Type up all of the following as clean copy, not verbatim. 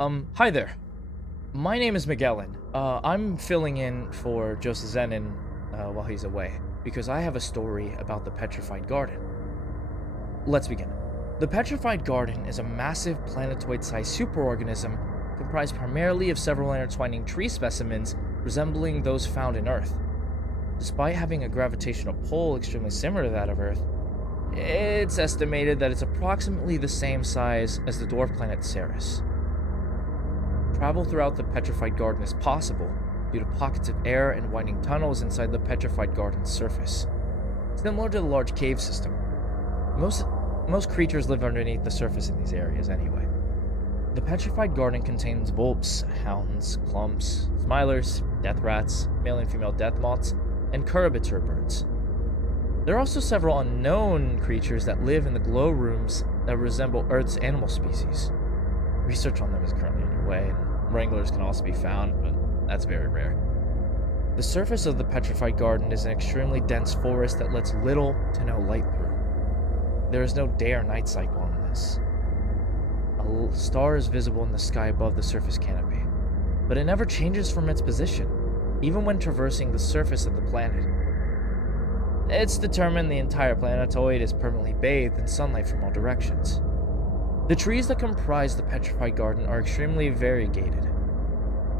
Hi there. My name is Miguelin. I'm filling in for Joseph Zenin while he's away, because I have a story about the Petrified Garden. Let's begin. The Petrified Garden is a massive planetoid-sized superorganism comprised primarily of several intertwining tree specimens resembling those found in Earth. Despite having a gravitational pull extremely similar to that of Earth, it's estimated that it's approximately the same size as the dwarf planet Ceres. Travel throughout the Petrified Garden is possible due to pockets of air and winding tunnels inside the Petrified Garden's surface. Similar to the large cave system, most creatures live underneath the surface in these areas anyway. The Petrified Garden contains volps, hounds, clumps, smilers, death rats, male and female death moths, and curvature birds. There are also several unknown creatures that live in the glow rooms that resemble Earth's animal species. Research on them is currently underway, and wranglers can also be found, but that's very rare. The surface of the Petrified Garden is an extremely dense forest that lets little to no light through. There is no day or night cycle on this. A star is visible in the sky above the surface canopy, but it never changes from its position, even when traversing the surface of the planet. It's determined the entire planetoid is permanently bathed in sunlight from all directions. The trees that comprise the Petrified Garden are extremely variegated.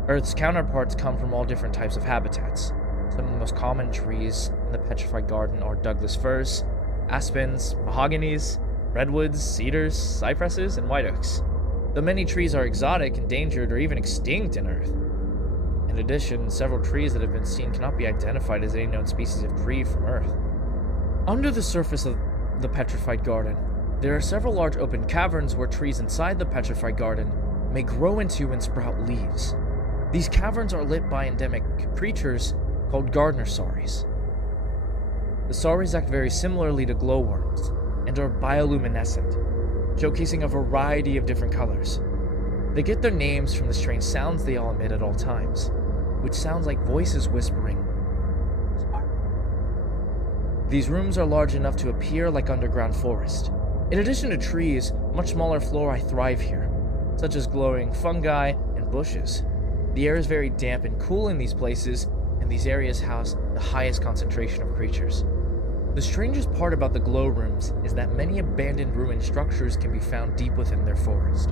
Earth's counterparts come from all different types of habitats. Some of the most common trees in the Petrified Garden are Douglas firs, aspens, mahoganies, redwoods, cedars, cypresses, and white oaks. Though many trees are exotic, endangered, or even extinct in Earth. In addition, several trees that have been seen cannot be identified as any known species of tree from Earth. Under the surface of the Petrified Garden, there are several large open caverns where trees inside the Petrified Garden may grow into and sprout leaves. These caverns are lit by endemic creatures called gardener sauries. The sauries act very similarly to glowworms and are bioluminescent, showcasing a variety of different colors. They get their names from the strange sounds they all emit at all times, which sounds like voices whispering. These rooms are large enough to appear like underground forest. In addition to trees, much smaller flora thrive here, such as glowing fungi and bushes. The air is very damp and cool in these places, and these areas house the highest concentration of creatures. The strangest part about the glow rooms is that many abandoned ruined structures can be found deep within their forest.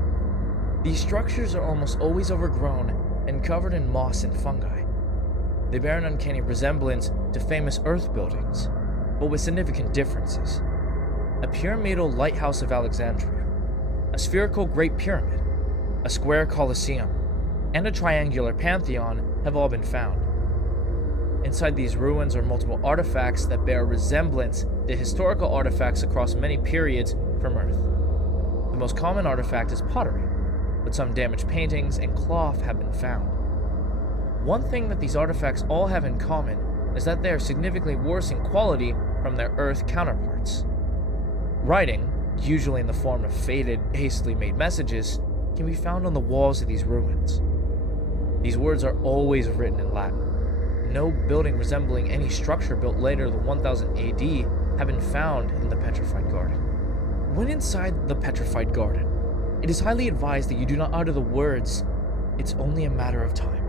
These structures are almost always overgrown and covered in moss and fungi. They bear an uncanny resemblance to famous Earth buildings, but with significant differences. A pyramidal lighthouse of Alexandria, a spherical Great Pyramid, a square Colosseum, and a triangular Pantheon have all been found. Inside these ruins are multiple artifacts that bear resemblance to historical artifacts across many periods from Earth. The most common artifact is pottery, but some damaged paintings and cloth have been found. One thing that these artifacts all have in common is that they are significantly worse in quality from their Earth counterparts. Writing, usually in the form of faded, hastily made messages, can be found on the walls of these ruins. These words are always written in Latin. No building resembling any structure built later than 1000 AD have been found in the Petrified Garden. When inside the Petrified Garden, it is highly advised that you do not utter the words, "It's only a matter of time."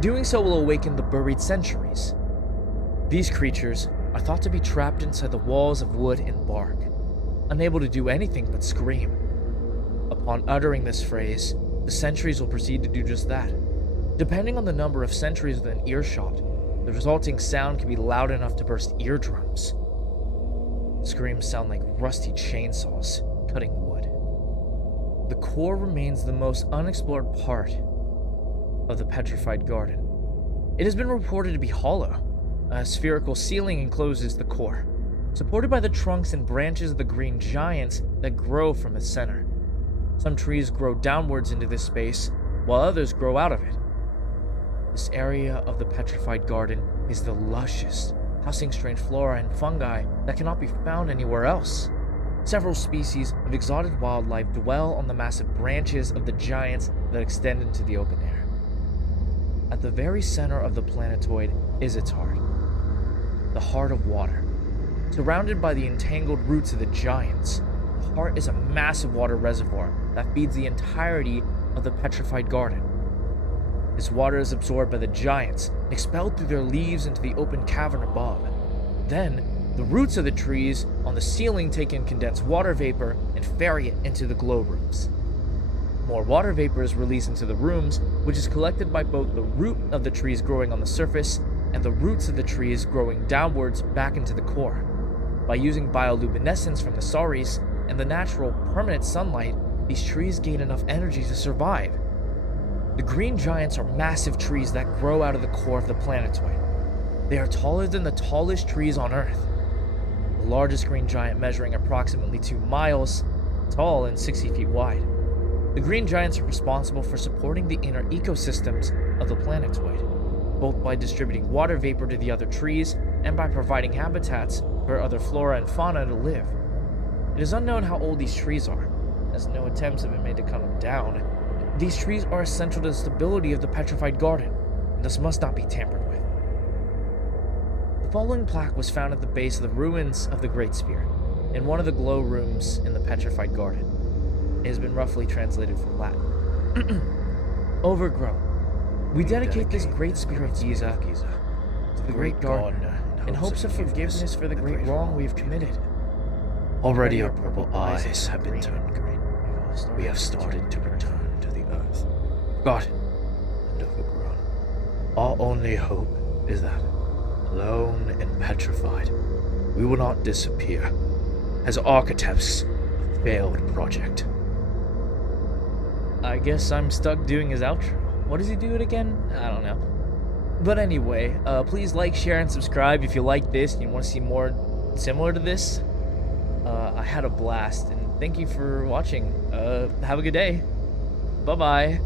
Doing so will awaken the buried centuries. These creatures are thought to be trapped inside the walls of wood and bark, unable to do anything but scream. Upon uttering this phrase, the sentries will proceed to do just that. Depending on the number of sentries within earshot, the resulting sound can be loud enough to burst eardrums. Screams sound like rusty chainsaws cutting wood. The core remains the most unexplored part of the Petrified Garden. It has been reported to be hollow. A spherical ceiling encloses the core, supported by the trunks and branches of the green giants that grow from its center. Some trees grow downwards into this space, while others grow out of it. This area of the Petrified Garden is the lushest, housing strange flora and fungi that cannot be found anywhere else. Several species of exotic wildlife dwell on the massive branches of the giants that extend into the open air. At the very center of the planetoid is its heart, the heart of water. Surrounded by the entangled roots of the giants, the heart is a massive water reservoir that feeds the entirety of the Petrified Garden. This water is absorbed by the giants and expelled through their leaves into the open cavern above. Then, the roots of the trees on the ceiling take in condensed water vapor and ferry it into the glow rooms. More water vapor is released into the rooms, which is collected by both the root of the trees growing on the surface and the roots of the trees growing downwards back into the core. By using bioluminescence from the saris and the natural permanent sunlight, these trees gain enough energy to survive. The green giants are massive trees that grow out of the core of the planetoid. They are taller than the tallest trees on Earth. The largest green giant measuring approximately 2 miles tall and 60 feet wide. The green giants are responsible for supporting the inner ecosystems of the planetoid, both by distributing water vapor to the other trees and by providing habitats for other flora and fauna to live. It is unknown how old these trees are, as no attempts have been made to cut them down. These trees are essential to the stability of the Petrified Garden, and thus must not be tampered with. The following plaque was found at the base of the ruins of the Great Spear, in one of the glow rooms in the Petrified Garden. It has been roughly translated from Latin. Overgrown. We dedicate this Great Spear of Giza to the Great Gardener in hopes of forgiveness for the great wrong we have committed. Already our purple eyes have been turned green. We have started to return to the earth, forgotten and overgrown. Our only hope is that, alone and petrified, we will not disappear as architects of a failed project. I guess I'm stuck doing his outro. What does he do it again? I don't know. But anyway, please like, share, and subscribe if you like this and you want to see more similar to this. I had a blast, and thank you for watching. Have a good day. Bye-bye.